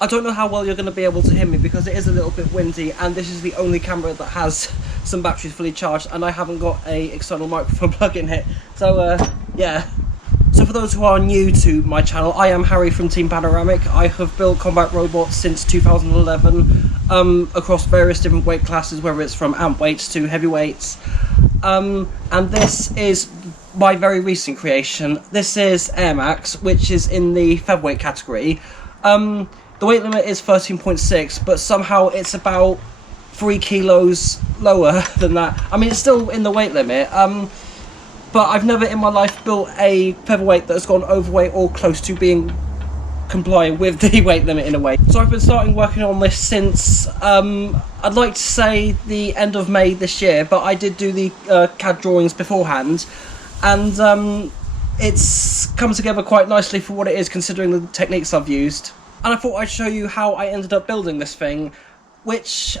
I don't know how well you're going to be able to hear me because it is a little bit windy, and this is the only camera that has some batteries fully charged, and I haven't got a external microphone plug in it. So yeah. So for those who are new to my channel, I am Harry from Team Panoramic. I have built combat robots since 2011 across various different weight classes, whether it's from amp weights to heavyweights. And this is my very recent creation. This is Maxx, which is in the featherweight category. The weight limit is 13.6, but somehow it's about 3 kilos lower than that. I mean, it's still in the weight limit. But I've never in my life built a featherweight that has gone overweight or close to being compliant with the weight limit in a way. So I've been starting working on this since, I'd like to say the end of May this year, but I did do the CAD drawings beforehand, and it's come together quite nicely for what it is considering the techniques I've used. And I thought I'd show you how I ended up building this thing, which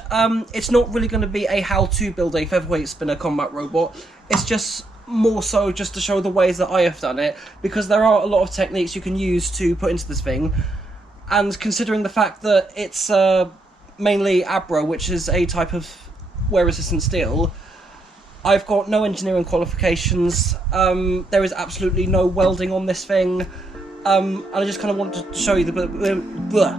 it's not really going to be a how to build a featherweight spinner combat robot. It's just more so just to show the ways that I have done it, because there are a lot of techniques you can use to put into this thing, and considering the fact that it's mainly Abro, which is a type of wear resistant steel, I've got no engineering qualifications. There is absolutely no welding on this thing. And I just kind of wanted to show you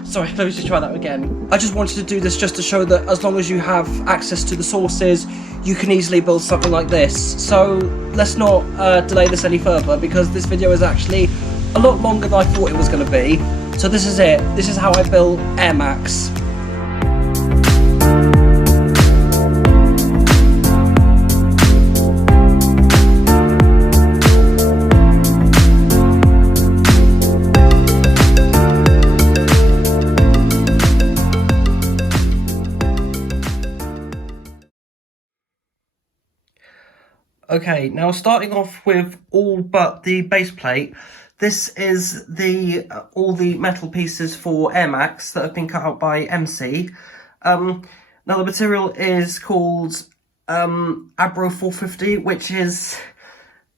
sorry, let me just try that again. I just wanted to do this just to show that as long as you have access to the sources, you can easily build something like this. So let's not delay this any further, because this video is actually a lot longer than I thought it was going to be. So this is it. This is how I built Maxx. Okay, now starting off with all but the base plate, this is the all the metal pieces for Maxx that have been cut out by MC. Now the material is called Abro 450, which is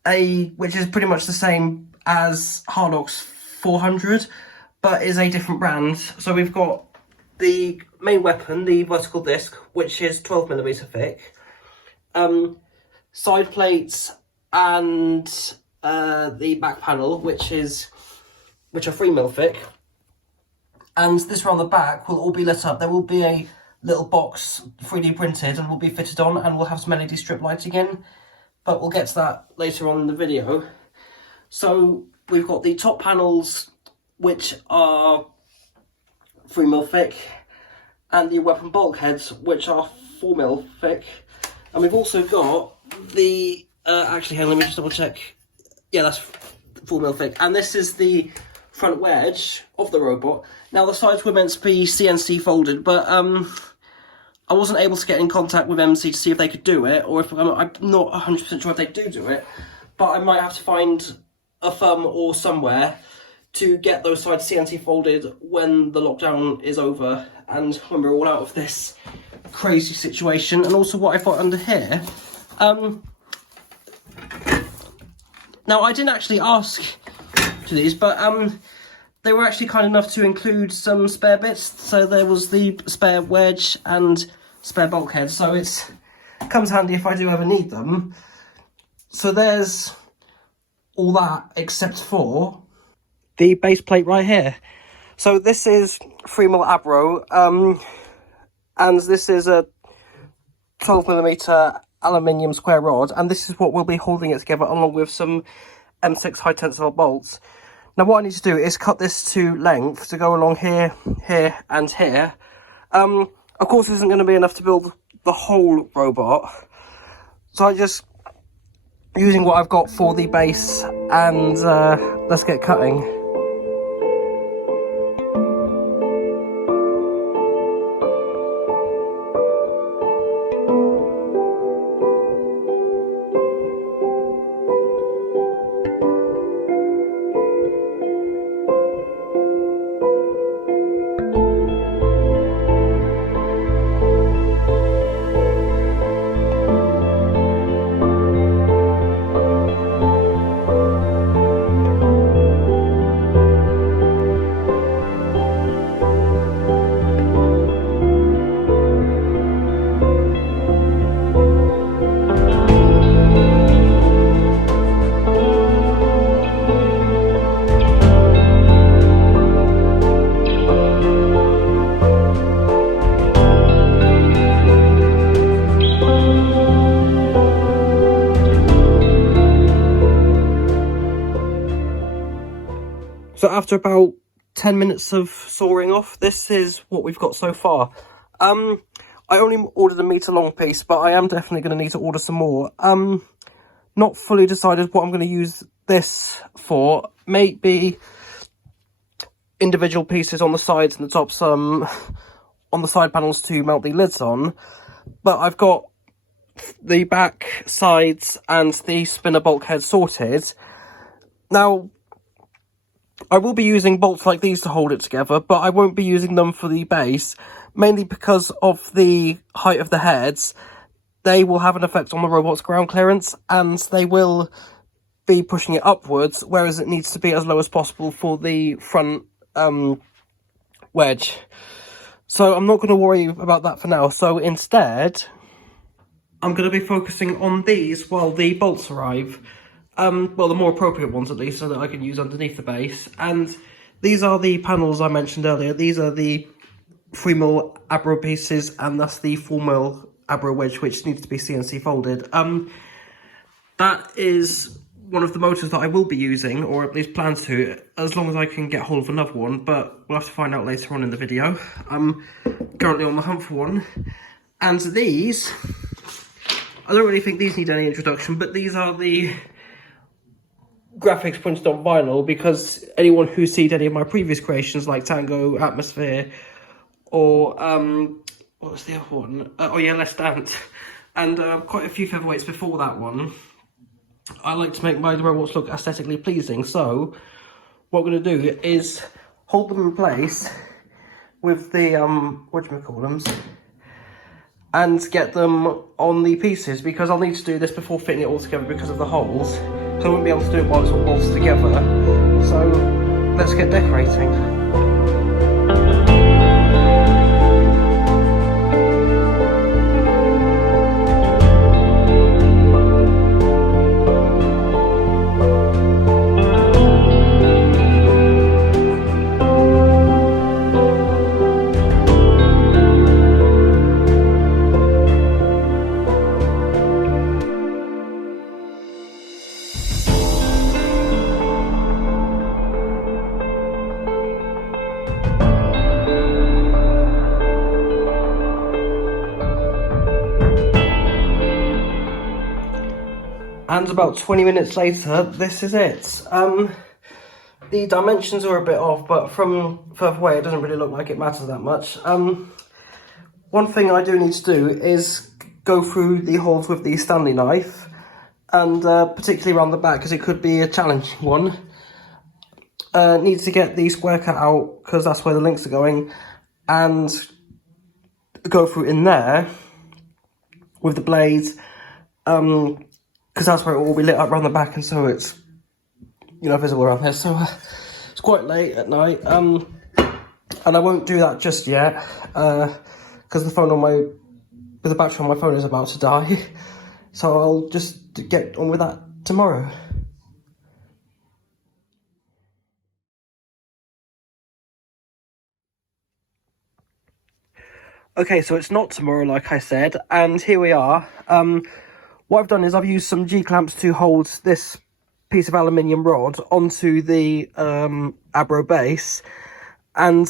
pretty much the same as Hardox 400, but is a different brand. So we've got the main weapon, the vertical disc, which is 12mm thick. Side plates and the back panel, which are 3mm thick, and this around the back will all be lit up. There will be a little box 3D printed and will be fitted on, and we'll have some LED strip lighting in, but we'll get to that later on in the video. So we've got the top panels, which are 3mm thick, and the weapon bulkheads, which are 4mm thick, and we've also got the actually, let me just double check. Yeah, that's 4mm thick, and this is the front wedge of the robot. Now the sides were meant to be CNC folded, but I wasn't able to get in contact with MC to see if they could do it, or if I'm not 100% sure if they do it, but I might have to find a firm or somewhere to get those sides CNC folded when the lockdown is over and when we're all out of this crazy situation. And also what I've got under here. Now I didn't actually ask to these, but they were actually kind enough to include some spare bits. So there was the spare wedge and spare bulkhead, so it comes handy if I do ever need them. So there's all that except for the base plate right here. So this is 3mm Abro, and this is a 12mm aluminium square rod, and this is what will be holding it together, along with some M6 high tensile bolts. Now what I need to do is cut this to length to go along here, here and here. Of course, this isn't going to be enough to build the whole robot, so I just using what I've got for the base, and let's get cutting. after about 10 minutes of sawing off, this is what we've got so far. I only ordered a metre long piece, but I am definitely going to need to order some more. Not fully decided what I'm going to use this for. Maybe individual pieces on the sides and the tops, on the side panels to mount the lids on. But I've got the back, sides and the spinner bulkhead sorted. Now, I will be using bolts like these to hold it together, but I won't be using them for the base, mainly because of the height of the heads. They will have an effect on the robot's ground clearance, and they will be pushing it upwards, whereas it needs to be as low as possible for the front wedge. So I'm not going to worry about that for now. So instead, I'm going to be focusing on these while the bolts arrive. Well, the more appropriate ones at least, so that I can use underneath the base. And these are the panels I mentioned earlier. These are the 3mm Abro pieces, and that's the 4mm Abro wedge, which needs to be CNC folded. That is one of the motors that I will be using, or at least plan to, as long as I can get hold of another one, but we'll have to find out later on in the video. I'm currently on the hunt for one. And these, I don't really think these need any introduction, but these are the graphics printed on vinyl, because anyone who's seen any of my previous creations like Tango, Atmosphere, or what was the other one? Oh yeah, Let's Dance, and quite a few featherweights before that one. I like to make my robots look aesthetically pleasing, so what I'm going to do is hold them in place with the whatchamacallums, and get them on the pieces, because I'll need to do this before fitting it all together because of the holes. So I won't be able to do it while it's all bolted together. So let's get decorating. And about 20 minutes later, this is it. The dimensions are a bit off, but from further away it doesn't really look like it matters that much. One thing I do need to do is go through the holes with the Stanley knife, and particularly around the back, because it could be a challenging one. Need to get the square cut out, because that's where the links are going, and go through in there with the blades, because that's where it will be lit up around the back, and so it's, you know, visible around there. So it's quite late at night, and I won't do that just yet, because the battery on my phone is about to die. So I'll just get on with that tomorrow. Okay, so it's not tomorrow, like I said, and here we are. What I've done is I've used some G-clamps to hold this piece of aluminium rod onto the Abro base, and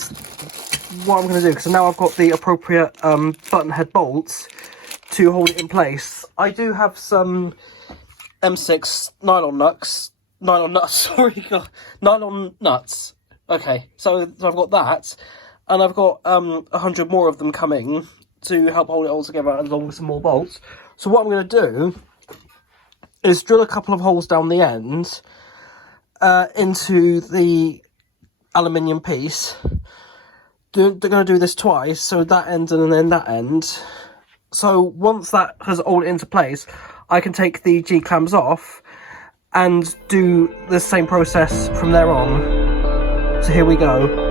what I'm going to do, because now I've got the appropriate button head bolts to hold it in place. I do have some M6 nylon nuts. Okay, so I've got that, and I've got 100 more of them coming to help hold it all together, along with some more bolts. So what I'm going to do is drill a couple of holes down the end into the aluminium piece. They're going to do this twice, so that end and then that end. So once that has all into place, I can take the G-clamps off and do the same process from there on. So here we go.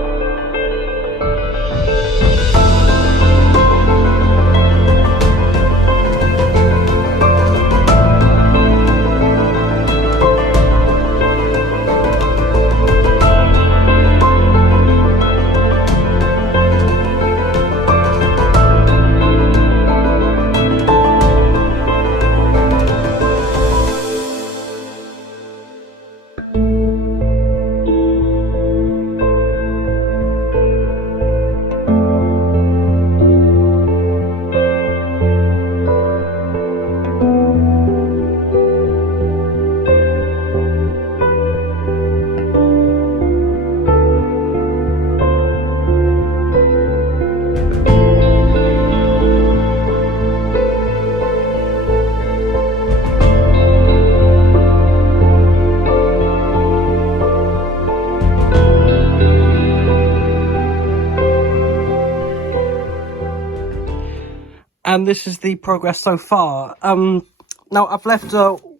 and this is the progress so far. Now I've left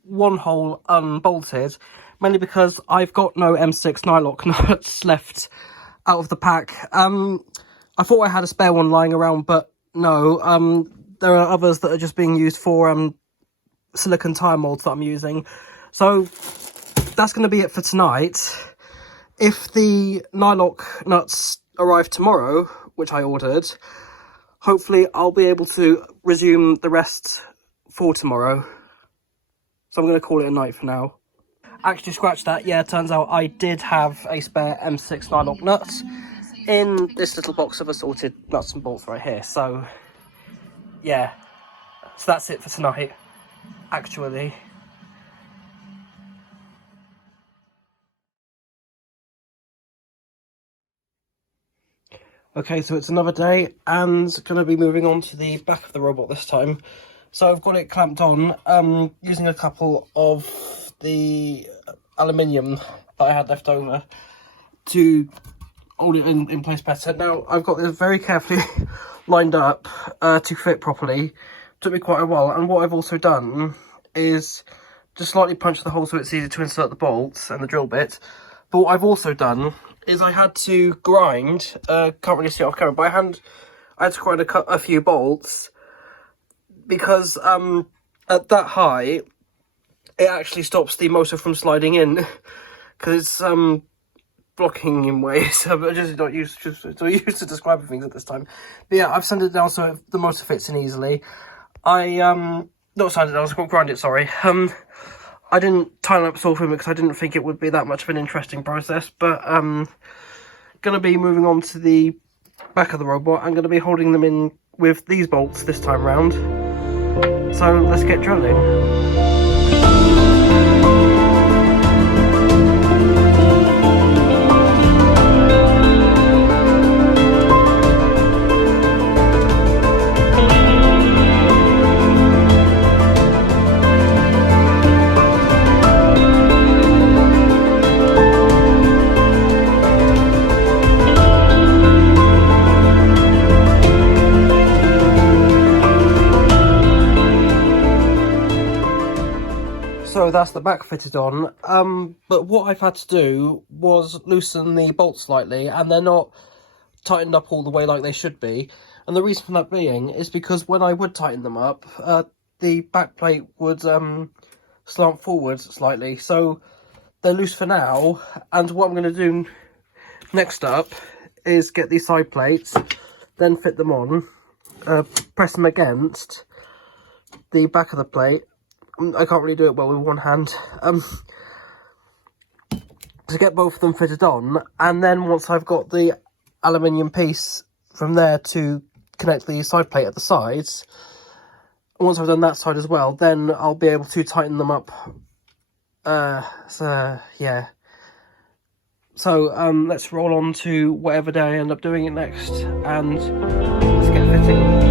one hole unbolted, mainly because I've got no M6 nylock nuts left out of the pack. I thought I had a spare one lying around, but no. There are others that are just being used for silicone tire molds that I'm using. So that's going to be it for tonight. If the nylock nuts arrive tomorrow, which I ordered, hopefully I'll be able to resume the rest for tomorrow. So I'm going to call it a night for now. Actually, scratch that. Yeah, turns out I did have a spare M6 nylock nuts in this little box of assorted nuts and bolts right here. So, yeah. So that's it for tonight, actually. Okay, so it's another day, and going to be moving on to the back of the robot this time. So I've got it clamped on, using a couple of the aluminium that I had left over to hold it in place better. Now, I've got this very carefully lined up to fit properly. Took me quite a while, and what I've also done is just slightly punch the hole so it's easy to insert the bolts and the drill bit. But what I've also done is I had to grind, can't really see it off camera, by hand. I had to grind a few bolts because at that height it actually stops the motor from sliding in because it's blocking in ways. I'm just not used to describing things at this time. But yeah, I've sanded it down so the motor fits in easily. Not sanded it down, I grind it, sorry. I didn't tighten up sulfur because I didn't think it would be that much of an interesting process, but gonna be moving on to the back of the robot. I'm gonna be holding them in with these bolts this time round. So let's get drilling. So that's the back fitted on, but what I've had to do was loosen the bolts slightly, and they're not tightened up all the way like they should be. And the reason for that being is because when I would tighten them up, the back plate would slant forward slightly. So they're loose for now, and what I'm going to do next up is get these side plates, then fit them on, press them against the back of the plate. I can't really do it well with one hand, to get both of them fitted on, and then once I've got the aluminium piece from there to connect the side plate at the sides, once I've done that side as well, then I'll be able to tighten them up. Yeah. So let's roll on to whatever day I end up doing it next, and let's get fitting.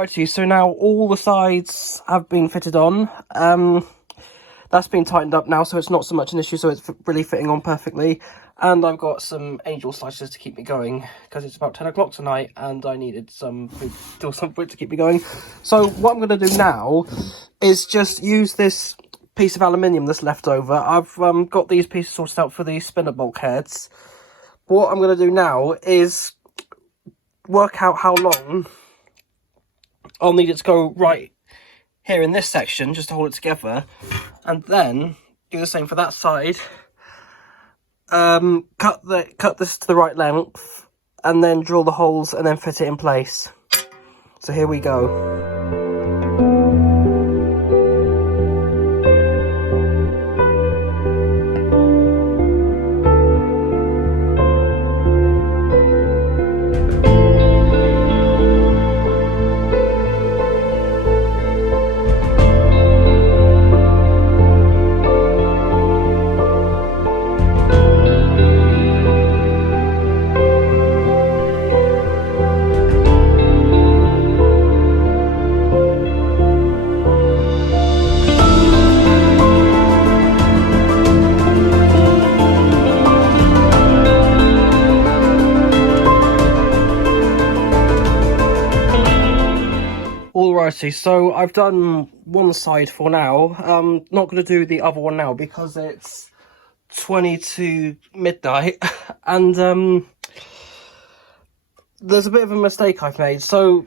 Alrighty, so now all the sides have been fitted on. That's been tightened up now, so it's not so much an issue, so it's really fitting on perfectly. And I've got some angel slices to keep me going, because it's about 10 o'clock tonight, and I needed some food to keep me going. So what I'm going to do now is just use this piece of aluminium that's left over. I've got these pieces sorted out for the spinner bulkheads. What I'm going to do now is work out how long I'll need it to go right here in this section, just to hold it together, and then do the same for that side. Cut this to the right length, and then drill the holes and then fit it in place. So here we go. Alrighty, so I've done one side for now. Not going to do the other one now because it's 20 to midnight, and there's a bit of a mistake I've made. So,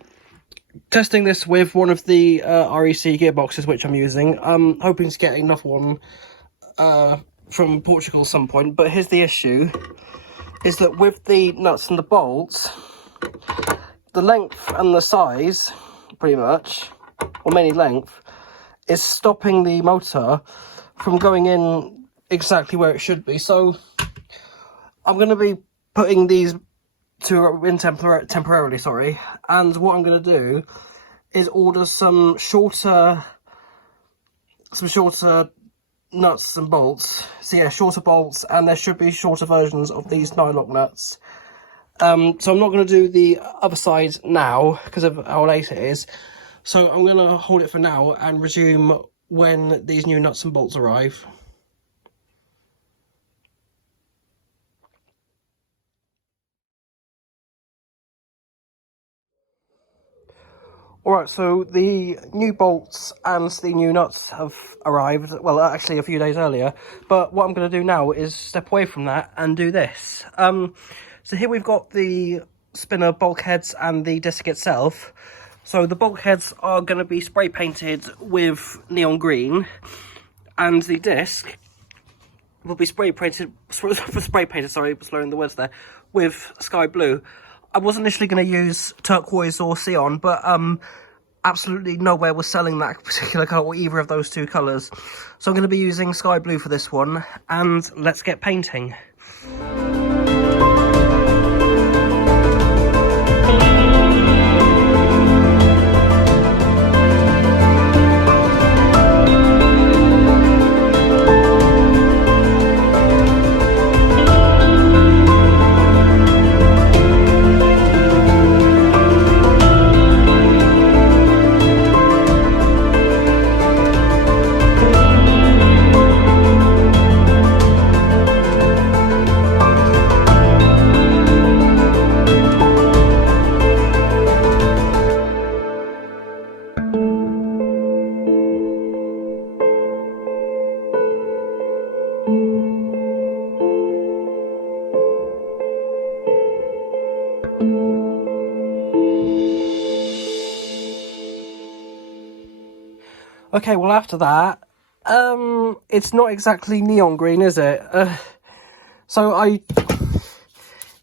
testing this with one of the REC gearboxes which I'm using, I'm hoping to get another one from Portugal at some point, but here's the issue, is that with the nuts and the bolts, the length and the size, pretty much, or mainly length, is stopping the motor from going in exactly where it should be. So I'm going to be putting these in temporarily, sorry, and what I'm going to do is order some shorter nuts and bolts. So yeah, shorter bolts, and there should be shorter versions of these nylock nuts. So I'm not going to do the other side now because of how late it is. So I'm going to hold it for now and resume when these new nuts and bolts arrive. Alright, so the new bolts and the new nuts have arrived, well, actually a few days earlier, but what I'm going to do now is step away from that and do this. So here we've got the spinner bulkheads and the disc itself. So the bulkheads are going to be spray painted with neon green, and the disc will be spray painted, sorry, slurring the words there, with sky blue. I was initially going to use turquoise or cyan, but absolutely nowhere was selling that particular colour or either of those two colours. So I'm going to be using sky blue for this one, and let's get painting. Okay, well after that, it's not exactly neon green, is it? So I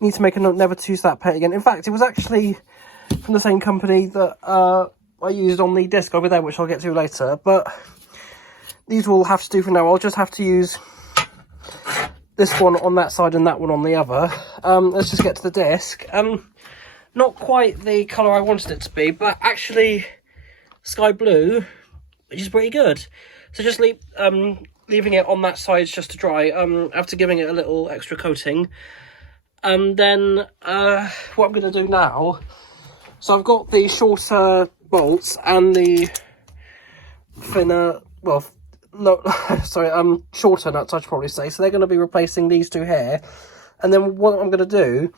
need to make a note never to use that paint again. In fact, it was actually from the same company that I used on the disc over there, which I'll get to later. But these will have to do for now. I'll just have to use this one on that side and that one on the other. Let's just get to the disc. Not quite the colour I wanted it to be, but actually sky blue, which is pretty good. So just leaving it on that side just to dry, after giving it a little extra coating. And then what I'm going to do now, so I've got the shorter bolts and the thinner, well, no, sorry, shorter nuts, I'd probably say. So they're going to be replacing these two here. And then what I'm going to do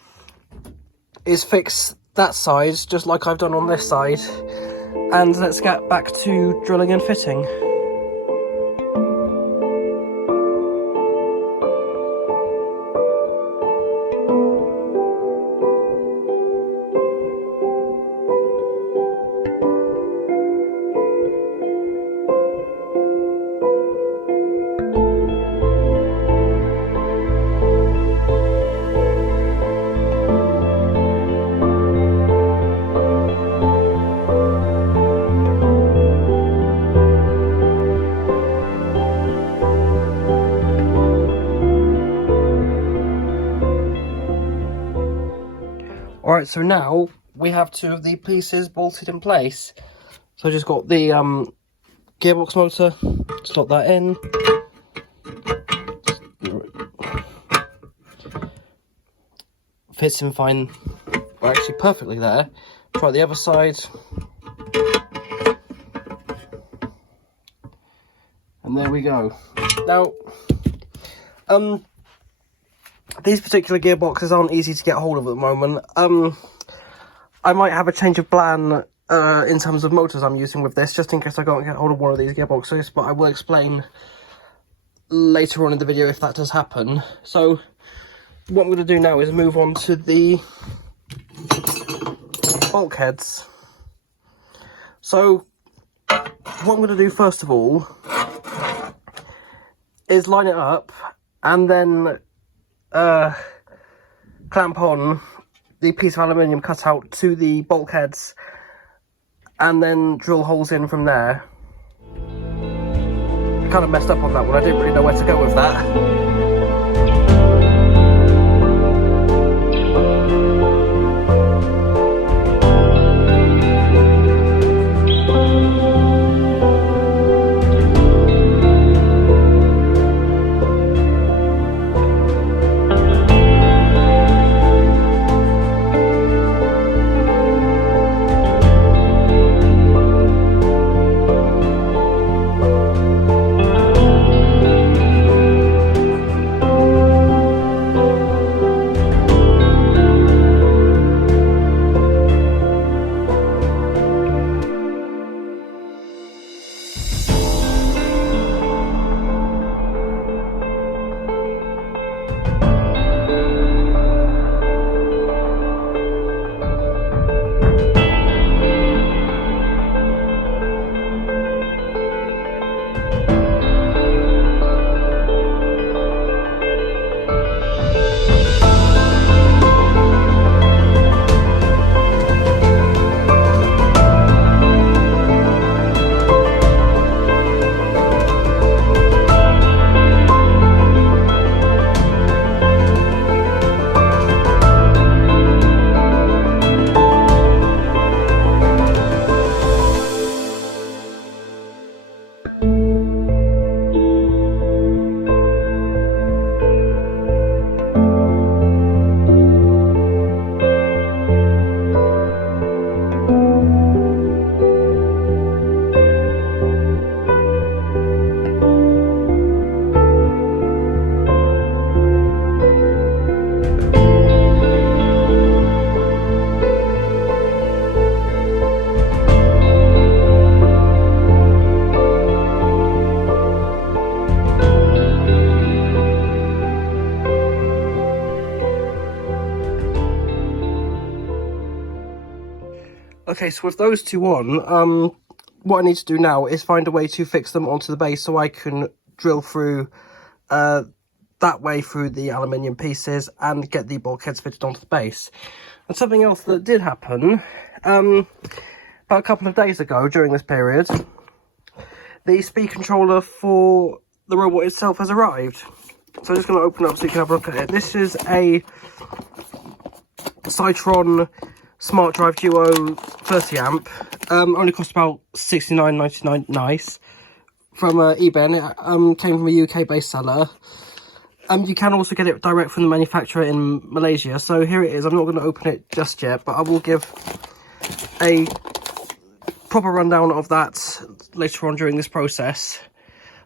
is fix that side, just like I've done on this side. And let's get back to drilling and fitting. Alright, so now we have two of the pieces bolted in place. So I just got the gearbox motor, slot that in. Fits in fine, well, actually perfectly there. Try the other side. And there we go. Now, these particular gearboxes aren't easy to get hold of at the moment. I might have a change of plan in terms of motors I'm using with this, just in case I can't get hold of one of these gearboxes, but I will explain later on in the video if that does happen. So what I'm going to do now is move on to the bulkheads. So what I'm going to do first of all is line it up and then clamp on the piece of aluminium cut out to the bulkheads and then drill holes in from there. I kind of messed up on that one, I didn't really know where to go with that. Okay, so with those two on, what I need to do now is find a way to fix them onto the base so I can drill through that way through the aluminium pieces and get the bulkheads fitted onto the base. And something else that did happen, about a couple of days ago during this period, the speed controller for the robot itself has arrived. So I'm just going to open it up so you can have a look at it. This is a Cytron Smart Drive Duo 30 amp, only cost about $69.99 nice from eBay, and it came from a UK based seller. You can also get it direct from the manufacturer in Malaysia, so here it is. I'm not going to open it just yet, but I will give a proper rundown of that later on during this process.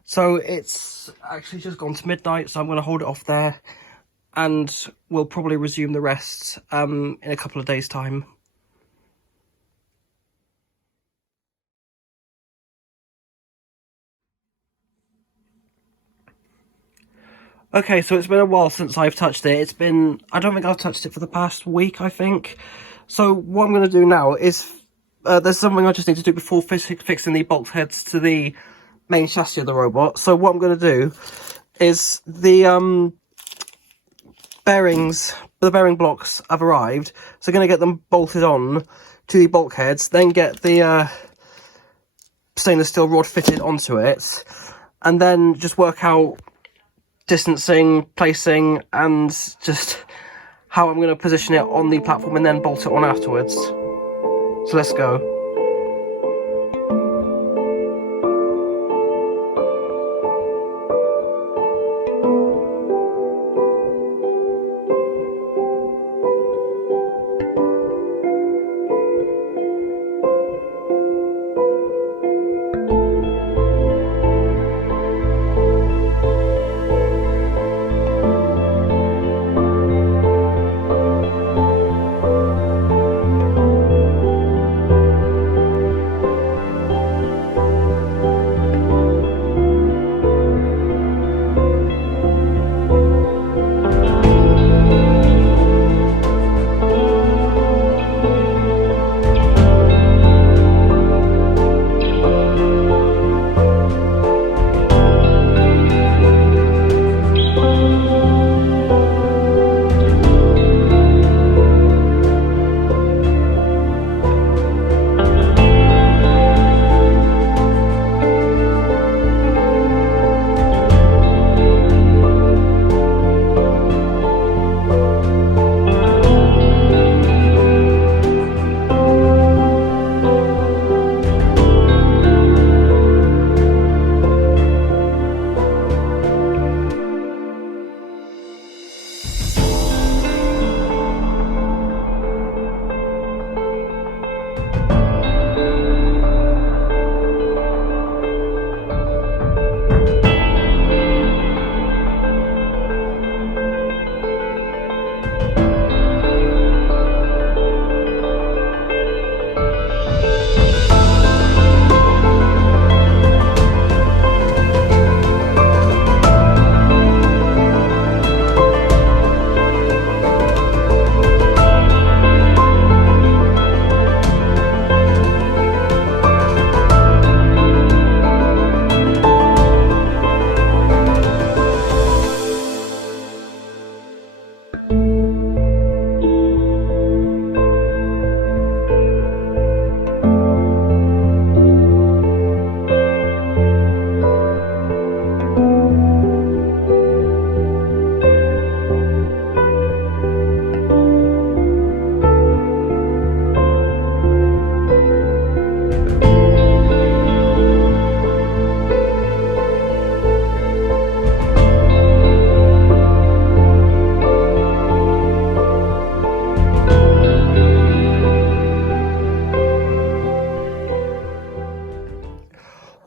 So it's actually just gone to midnight, so I'm going to hold it off there, and we'll probably resume the rest in a couple of days' time. Okay, so it's been a while since I've touched it. I don't think I've touched it for the past week, I think. So what I'm going to do now is, there's something I just need to do before fixing the bulkheads to the main chassis of the robot. So what I'm going to do is the bearing blocks have arrived. So I'm going to get them bolted on to the bulkheads, then get the stainless steel rod fitted onto it, and then just work out distancing, placing, and just how I'm going to position it on the platform and then bolt it on afterwards. So let's go.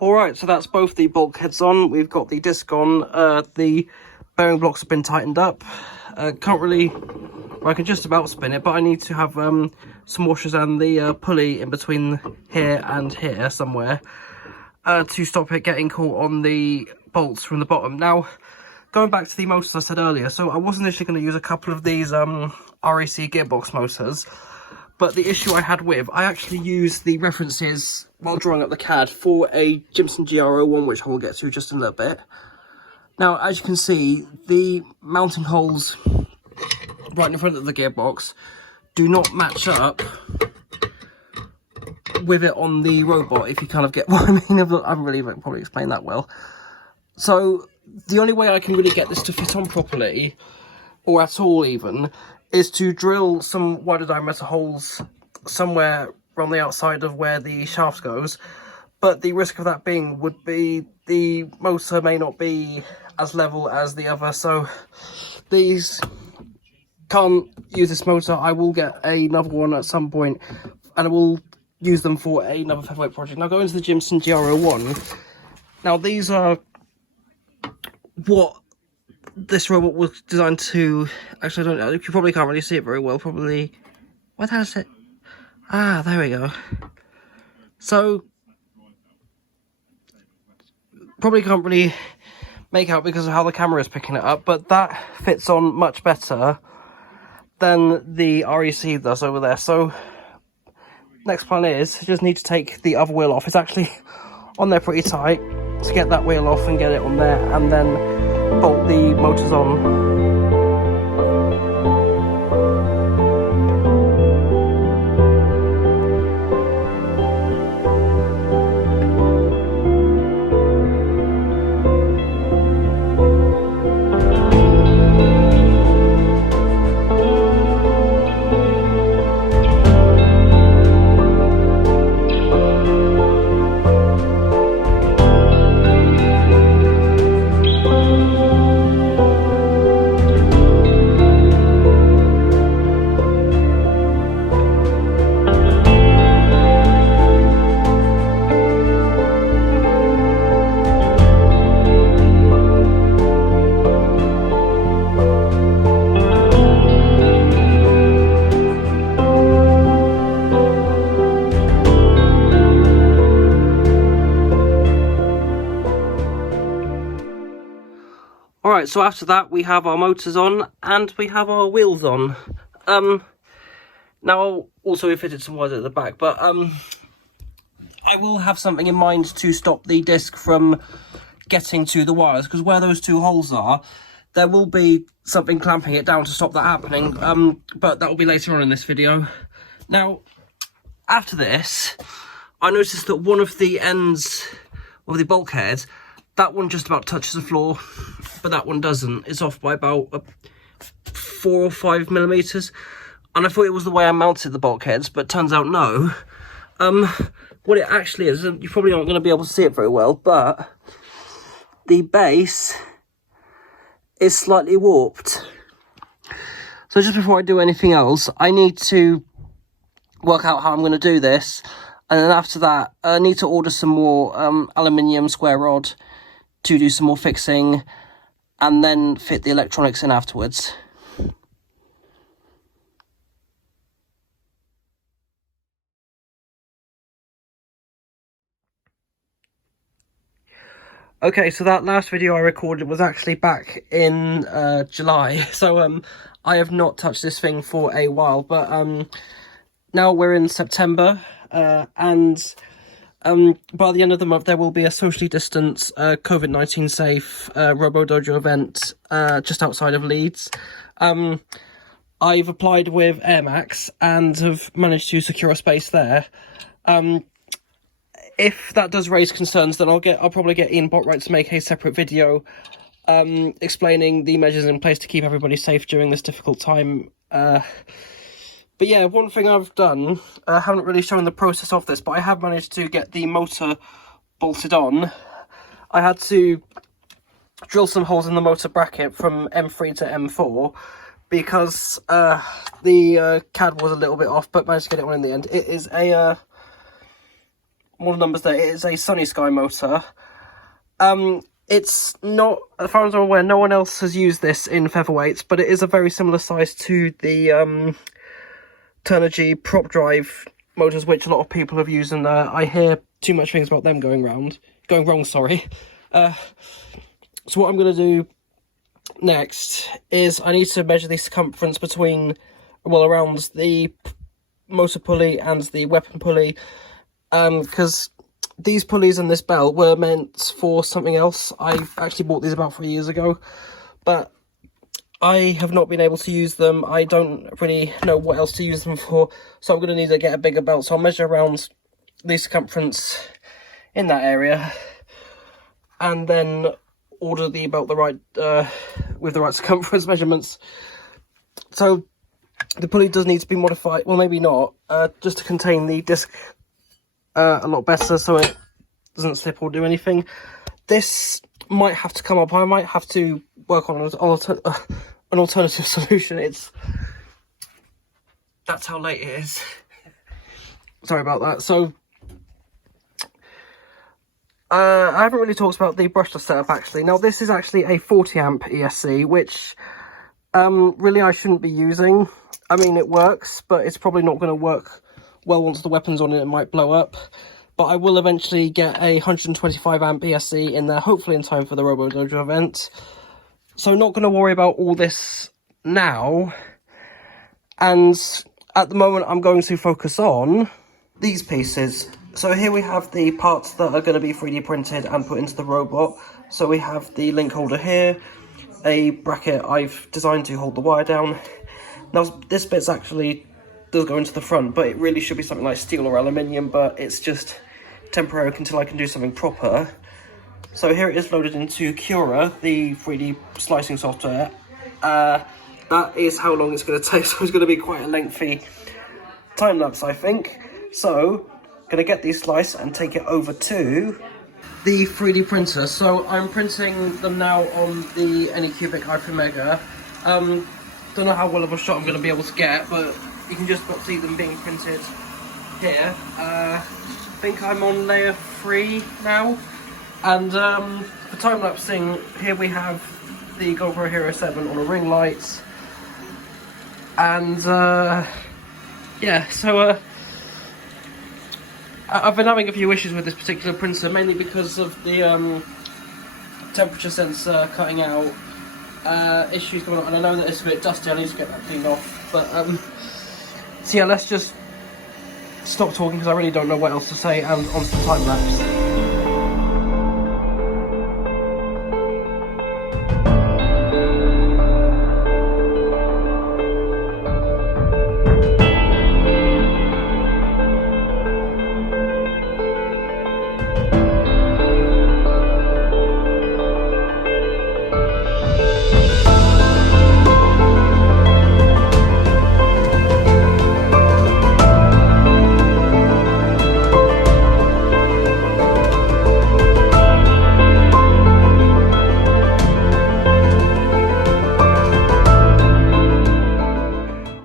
Alright, so that's both the bulkheads on. We've got the disc on. The bearing blocks have been tightened up. Can't really... Well, I can just about spin it, but I need to have some washers and the pulley in between here and here somewhere to stop it getting caught on the bolts from the bottom. Now, going back to the motors I said earlier, so I was initially going to use a couple of these REC gearbox motors, but the issue I had with, I actually used the references while drawing up the CAD for a Jimson GR01, which I will get to just in a little bit. Now, as you can see, the mounting holes right in front of the gearbox do not match up with it on the robot, if you kind of get what I mean. I haven't really probably explained that well. So, the only way I can really get this to fit on properly, or at all even, is to drill some wider diameter holes somewhere on the outside of where the shaft goes. But the risk of that being would be the motor may not be as level as the other, so these can't use this motor. I will get another one at some point, and I will use them for another featherweight project. Now going to the Jimson GR01. Now these are what this robot was designed to... Actually, I don't know, you probably can't really see it very well, probably... What has it? Ah, there we go. So, probably can't really make out because of how the camera is picking it up, but that fits on much better than the REC does over there. So, next plan is, you just need to take the other wheel off. It's actually on there pretty tight, to get that wheel off and get it on there, and then bolt the motors on. Alright, so after that we have our motors on and we have our wheels on. Now also we fitted some wires at the back, but I will have something in mind to stop the disc from getting to the wires, because where those two holes are, there will be something clamping it down to stop that happening, but that will be later on in this video. Now, after this, I noticed that one of the ends of the bulkhead, that one just about touches the floor, but that one doesn't. It's off by about 4 or 5 millimeters. And I thought it was the way I mounted the bulkheads, but turns out no. What it actually is, and you probably aren't going to be able to see it very well, but the base is slightly warped. So just before I do anything else, I need to work out how I'm going to do this. And then after that, I need to order some more aluminium square rod to do some more fixing, and then fit the electronics in afterwards. Okay, so that last video I recorded was actually back in July, so I have not touched this thing for a while, but now we're in September, and by the end of the month there will be a socially distanced, COVID-19 safe RoboDojo event just outside of Leeds. I've applied with Maxx and have managed to secure a space there. If that does raise concerns, then I'll probably get Ian Botwright to make a separate video explaining the measures in place to keep everybody safe during this difficult time. But yeah, one thing I've done, I haven't really shown the process of this, but I have managed to get the motor bolted on. I had to drill some holes in the motor bracket from M3 to M4 because the CAD was a little bit off, but managed to get it on in the end. It is a, more numbers there, it is a Sunny Sky motor. It's not, as far as I'm aware, no one else has used this in featherweights, but it is a very similar size to the Turner-G prop drive motors, which a lot of people have used, and I hear too much things about them going wrong, sorry. So what I'm going to do next is I need to measure the circumference between, well, around the motor pulley and the weapon pulley, because these pulleys and this belt were meant for something else. I actually bought these about 3 years ago, but I have not been able to use them. I don't really know what else to use them for, so I'm going to need to get a bigger belt. So I'll measure around the circumference in that area, and then order the belt with the right circumference measurements. So the pulley does need to be modified, well maybe not, just to contain the disc a lot better so it doesn't slip or do anything. This might have to come up. I might have to work on an alternative solution. That's how late it is. sorry about that. So I haven't really talked about the brushless setup actually. Now this is actually a 40 amp ESC, which really I shouldn't be using. I mean, it works, but it's probably not going to work well once the weapon's on it. It might blow up. But I will eventually get a 125 amp ESC in there, hopefully in time for the RoboDojo event. So not going to worry about all this now. And at the moment, I'm going to focus on these pieces. So here we have the parts that are going to be 3D printed and put into the robot. So we have the link holder here, a bracket I've designed to hold the wire down. Now this bit's actually does go into the front, but it really should be something like steel or aluminium, but it's just temporary until I can do something proper. So here it is loaded into Cura, the 3D slicing software. That is how long it's going to take, so it's going to be quite a lengthy time lapse, I think. So, going to get these sliced and take it over to the 3D printer. So I'm printing them now on the Anycubic Hyper Mega. Don't know how well of a shot I'm going to be able to get, but you can just about see them being printed here. I think I'm on layer 3 now. And for time lapsing, here we have the GoPro Hero 7 on a ring light. And yeah, so I've been having a few issues with this particular printer, mainly because of the temperature sensor cutting out, issues going on, and I know that it's a bit dusty. I need to get that cleaned off. But so yeah, let's just stop talking because I really don't know what else to say, and on to the time lapse.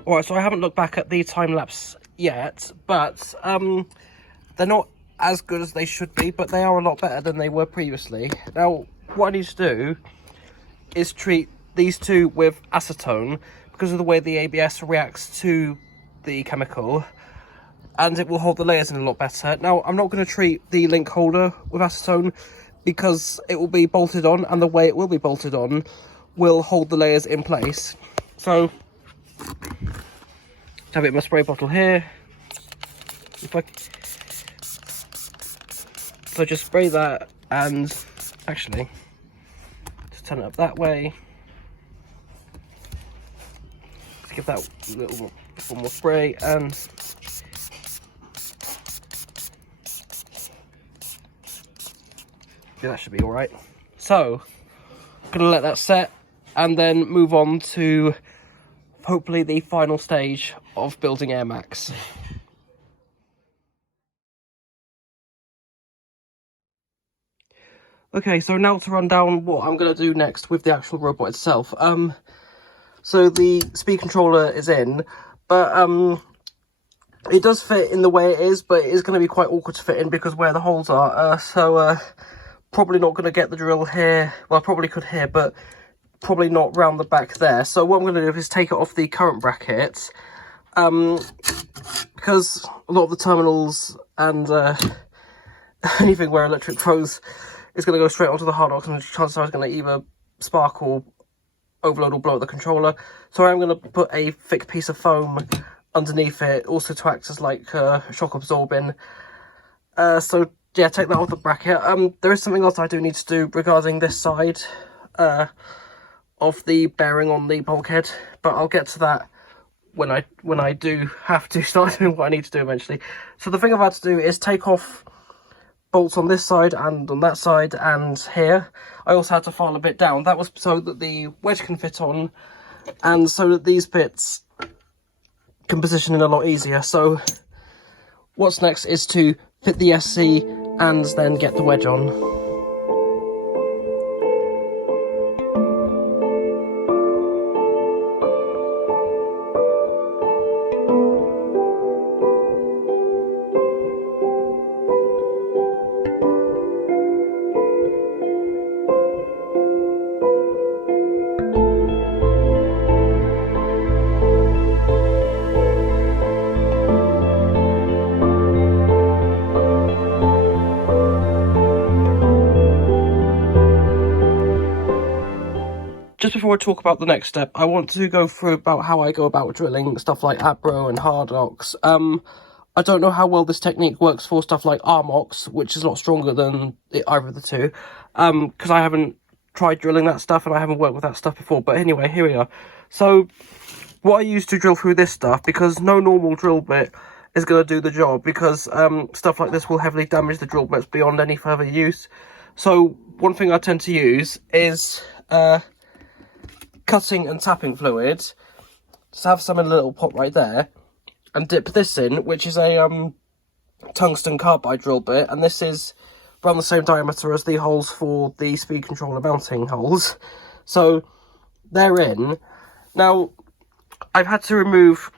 Alright, so I haven't looked back at the time-lapse yet, but they're not as good as they should be, but they are a lot better than they were previously. Now, what I need to do is treat these two with acetone, because of the way the ABS reacts to the chemical, and it will hold the layers in a lot better. Now, I'm not going to treat the link holder with acetone, because it will be bolted on, and the way it will be bolted on will hold the layers in place. So have it in my spray bottle here. So just spray that, and actually just turn it up that way. Just give that a little one more spray, and yeah, that should be all right. So I'm gonna let that set and then move on to hopefully the final stage of building Air Maxx. Okay, so now to run down what I'm going to do next with the actual robot itself. So the speed controller is in, but it does fit in the way it is, but it is going to be quite awkward to fit in because where the holes are. So probably not going to get the drill here. Well, I probably could here, but probably not round the back there. So what I'm going to do is take it off the current bracket, because a lot of the terminals and anything where electric goes is going to go straight onto the hard ox, and chances are it's going to either spark or overload or blow up the controller. So I'm going to put a thick piece of foam underneath it, also to act as like shock absorbing. So yeah, take that off the bracket. There is something else I do need to do regarding this side of the bearing on the bulkhead, but I'll get to that when I do have to start doing what I need to do eventually. So the thing I've had to do is take off bolts on this side and on that side and here. I also had to file a bit down. That was so that the wedge can fit on, and so that these bits can position in a lot easier. So what's next is to fit the SC and then get the wedge on. just before I talk about the next step, I want to go through about how I go about drilling stuff like Abro and Hardox. I don't know how well this technique works for stuff like Armox, which is a lot stronger than either of the two, because I haven't tried drilling that stuff and I haven't worked with that stuff before. But anyway, here we are. So what I use to drill through this stuff, because no normal drill bit is going to do the job, because stuff like this will heavily damage the drill bits beyond any further use. So one thing I tend to use is cutting and tapping fluid. Just have some in a little pot right there, and dip this in, which is a tungsten carbide drill bit, and this is around the same diameter as the holes for the speed controller mounting holes. So they're in. Now I've had to remove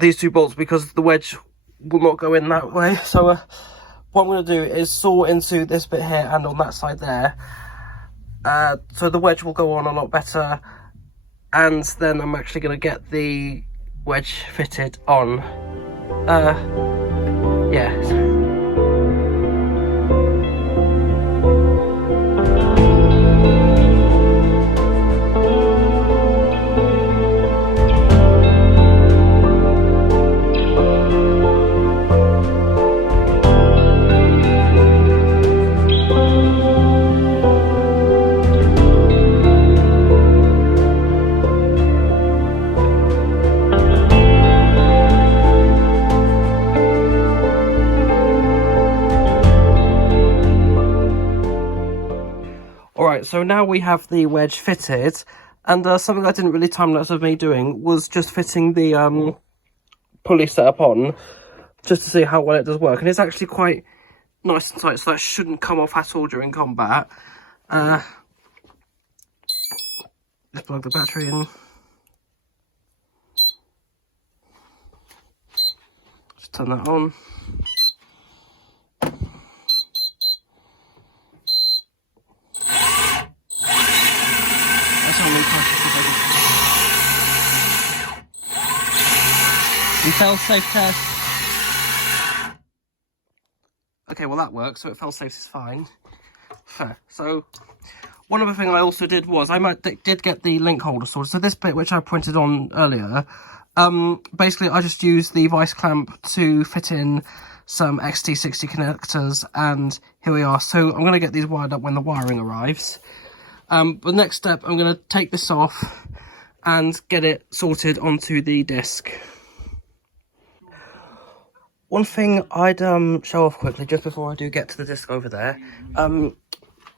these two bolts because the wedge will not go in that way. So what I'm going to do is saw into this bit here and on that side there, so the wedge will go on a lot better, and then I'm actually going to get the wedge fitted on. Yeah. Alright, so now we have the wedge fitted, and something I didn't really time-lapse of me doing was just fitting the pulley setup on, just to see how well it does work, and it's actually quite nice and tight, so that shouldn't come off at all during combat. Just plug the battery in. Just turn that on. And fail-safe test. Okay, well that works, so it fail-safe is fine. Fair. So, one other thing I also did was, I did get the link holder sorted. So this bit, which I pointed on earlier, basically I just used the vice clamp to fit in some XT60 connectors, and here we are. So I'm going to get these wired up when the wiring arrives. But next step, I'm going to take this off and get it sorted onto the disc. One thing I'd show off quickly just before I do get to the disc over there.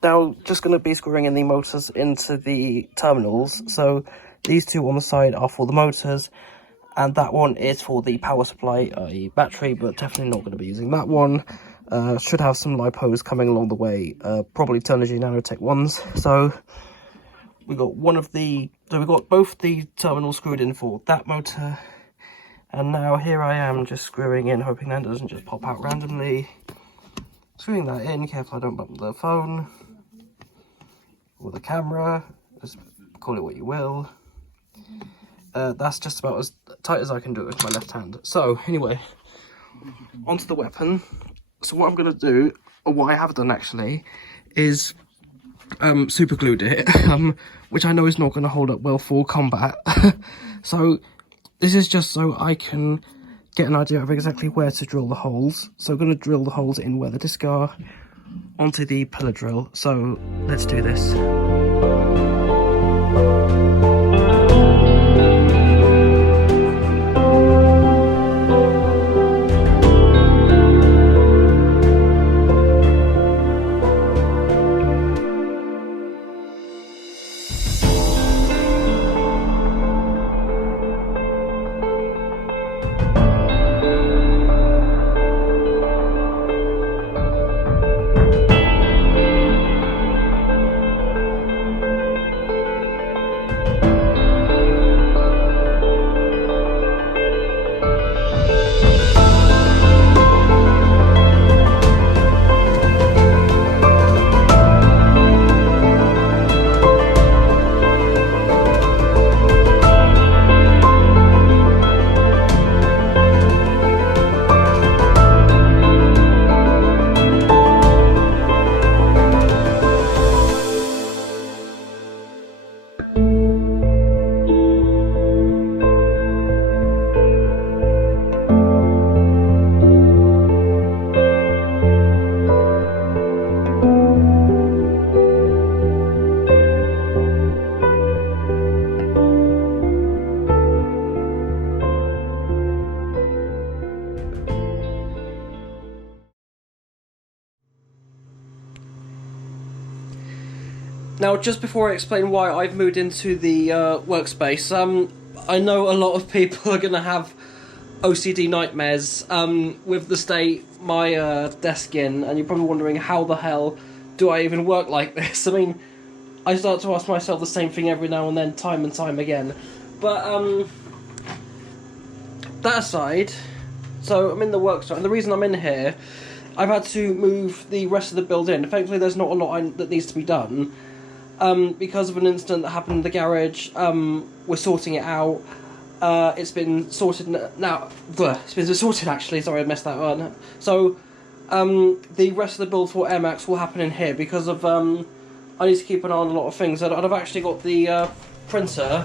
Now, just going to be screwing in the motors into the terminals. So these two on the side are for the motors, and that one is for the power supply, i.e. battery, but definitely not going to be using that one. Should have some lipos coming along the way, probably Turnigy Nanotech ones. So we got we've got both the terminals screwed in for that motor, and now here I am just screwing in, hoping that doesn't just pop out randomly. Screwing that in, careful I don't bump the phone or the camera, just call it what you will. That's just about as tight as I can do it with my left hand. So anyway, onto the weapon. So what I'm going to do, or what I have done actually, is super glued it, which I know is not going to hold up well for combat. So this is just so I can get an idea of exactly where to drill the holes. So I'm going to drill the holes in where the discs are onto the pillar drill. So let's do this. Now, just before I explain why I've moved into the workspace, I know a lot of people are going to have OCD nightmares with the state my desk in, and you're probably wondering how the hell do I even work like this? I mean, I start to ask myself the same thing every now and then, time and time again. But that aside, so I'm in the workshop, and the reason I'm in here, I've had to move the rest of the build in. Thankfully there's not a lot that needs to be done. Because of an incident that happened in the garage, we're sorting it out. It's been sorted now. It's been sorted actually. Sorry, I messed that one. So, the rest of the build for Maxx will happen in here because of I need to keep an eye on a lot of things. And I've actually got the printer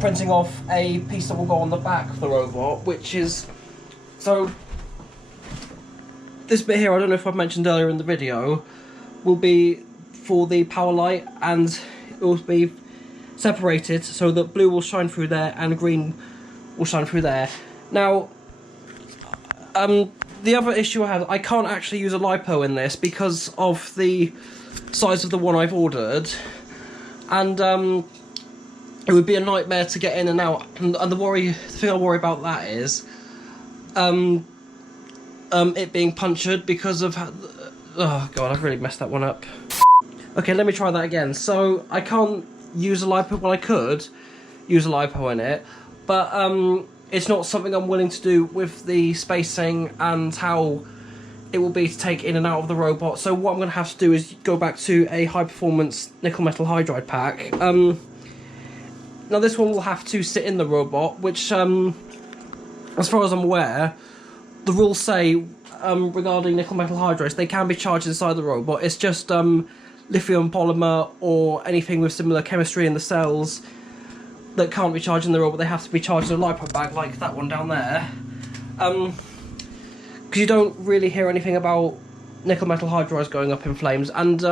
printing off a piece that will go on the back of the robot, which is so. This bit here, I don't know if I've mentioned earlier in the video, will be for the power light, and it will be separated so that blue will shine through there and green will shine through there. Now, the other issue I have, I can't actually use a LiPo in this because of the size of the one I've ordered, and it would be a nightmare to get in and out. And the thing I worry about that is it being punctured because of oh god, I've really messed that one up. Okay, let me try that again. So I can't use a LiPo. Well, I could use a LiPo in it, but it's not something I'm willing to do with the spacing and how it will be to take in and out of the robot. So what I'm going to have to do is go back to a high performance nickel metal hydride pack. Now this one will have to sit in the robot, which as far as I'm aware, the rules say regarding nickel metal hydrides, they can be charged inside the robot. It's just lithium polymer or anything with similar chemistry in the cells that can't be charged in the robot. They have to be charged in a LiPo bag like that one down there. Because you don't really hear anything about nickel metal hydrides going up in flames, and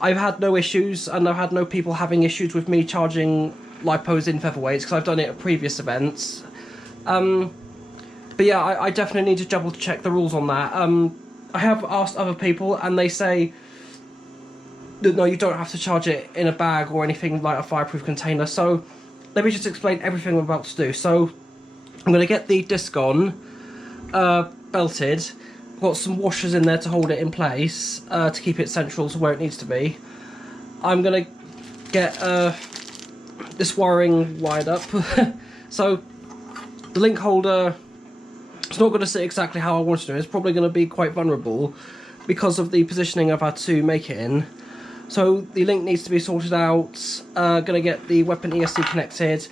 I've had no issues, and I've had no people having issues with me charging LiPos in Featherweights because I've done it at previous events. But yeah, I definitely need to double check the rules on that. I have asked other people and they say that no, you don't have to charge it in a bag or anything like a fireproof container. So let me just explain everything I'm about to do. So I'm going to get the disc on, belted. I've got some washers in there to hold it in place, to keep it central to where it needs to be. I'm going to get this wiring wired up. So the link holder, it's not going to sit exactly how I want it to. It's probably going to be quite vulnerable because of the positioning I've had to make it in. So the link needs to be sorted out. Going to get the weapon ESC connected.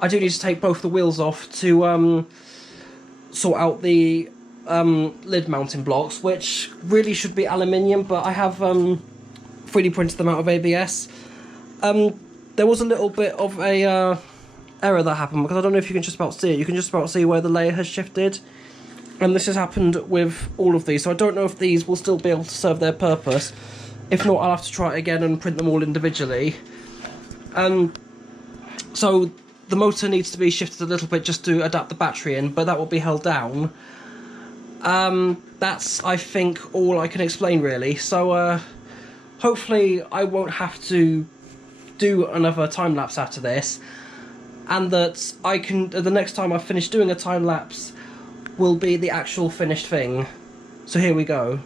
I do need to take both the wheels off to sort out the lid mounting blocks, which really should be aluminium, but I have 3D printed them out of ABS. There was a little bit of a error that happened because I don't know if you can just about see it. You can just about see where the layer has shifted, and this has happened with all of these, so I don't know if these will still be able to serve their purpose. If not, I'll have to try it again and print them all individually. So the motor needs to be shifted a little bit just to adapt the battery in, but that will be held down. That's, I think, all I can explain really. So hopefully I won't have to do another time lapse after this, and that I can, the next time I finish doing a time lapse will be the actual finished thing. So here we go.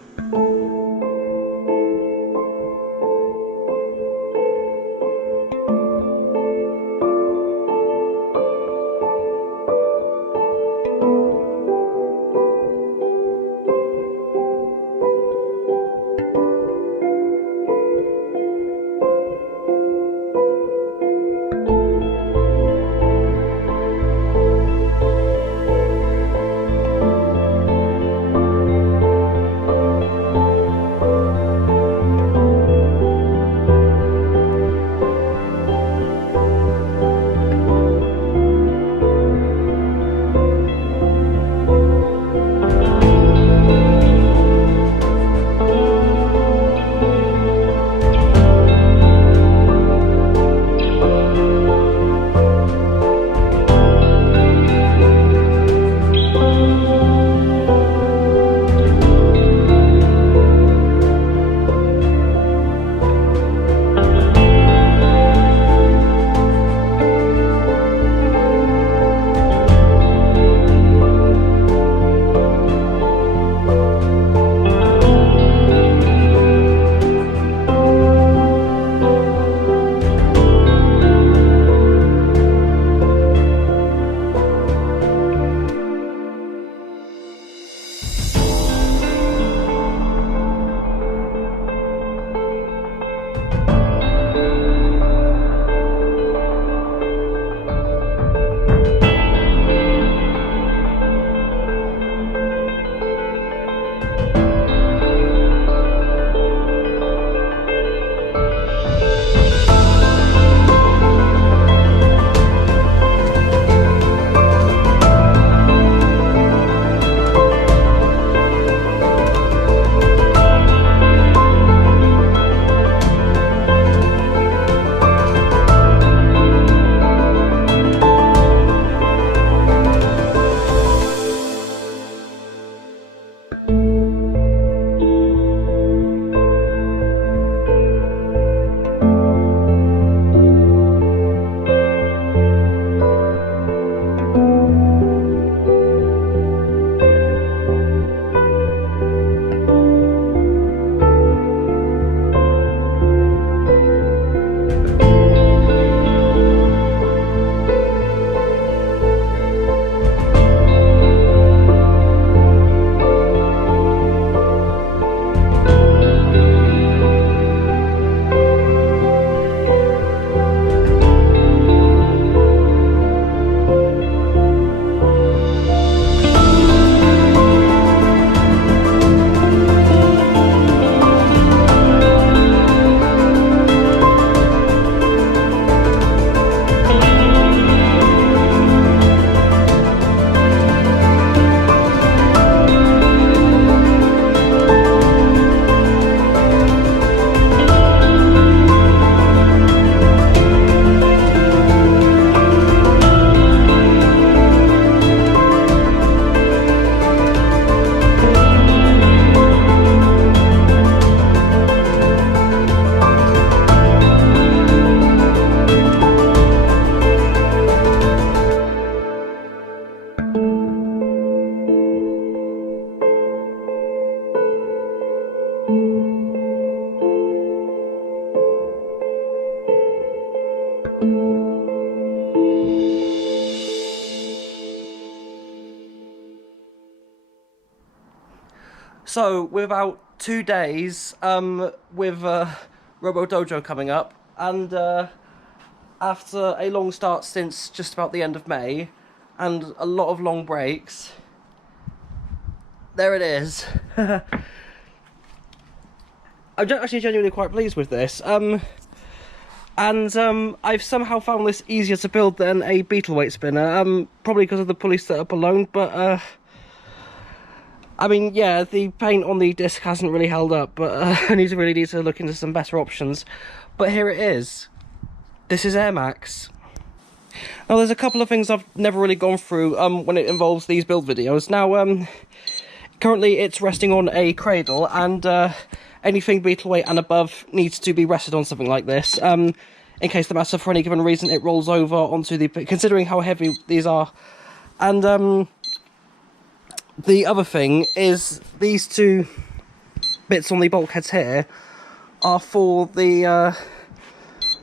So, with about 2 days, with RoboDojo coming up, and after a long start since just about the end of May, and a lot of long breaks, there it is. I'm actually genuinely quite pleased with this. I've somehow found this easier to build than a Beetleweight spinner, probably because of the pulley setup alone, but I mean, yeah, the paint on the disc hasn't really held up, but I really need to look into some better options. But here it is. This is Air Maxx. Now, there's a couple of things I've never really gone through when it involves these build videos. Now, currently it's resting on a cradle, and anything Beetleweight and above needs to be rested on something like this. In case the matter, for any given reason, it rolls over onto the... Considering how heavy these are. And the other thing is these two bits on the bulkheads here are for the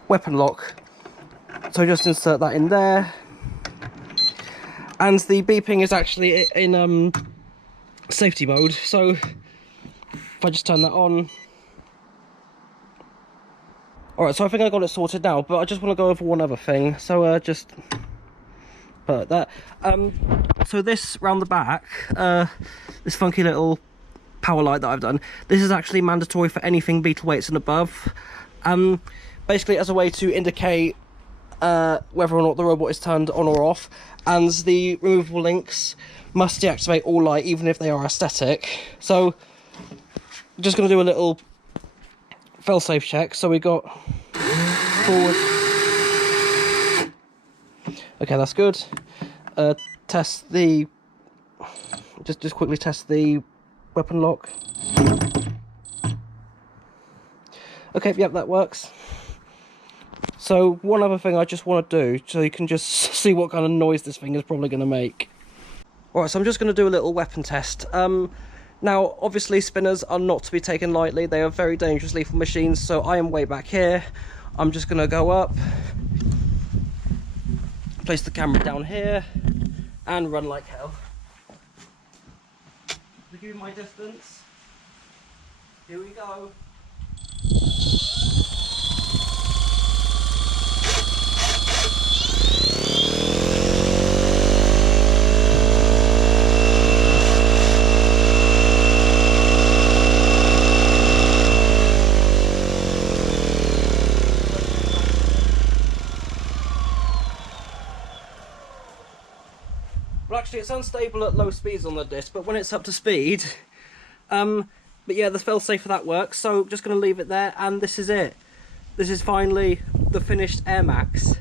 weapon lock. So just insert that in there. And the beeping is actually in safety mode. So if I just turn that on. Alright, so I think I got it sorted now, but I just want to go over one other thing. So just put that. So this round the back, this funky little power light that I've done, this is actually mandatory for anything Beetleweights and above. Basically as a way to indicate whether or not the robot is turned on or off, and the removable links must deactivate all light even if they are aesthetic. So I'm just going to do a little fail-safe check. So we got forward. Okay, that's good. Test the... Just quickly test the weapon lock. Okay, yep, that works. So one other thing I just want to do, so you can just see what kind of noise this thing is probably going to make. Alright, so I'm just going to do a little weapon test. Now, obviously spinners are not to be taken lightly. They are very dangerous, lethal machines, so I am way back here. I'm just going to go up, place the camera down here, and run like hell. To give you my distance, here we go. Well, actually, it's unstable at low speeds on the disc, but when it's up to speed, but yeah, the fail-safe for that works, so just going to leave it there, and this is it. This is finally the finished Air Maxx.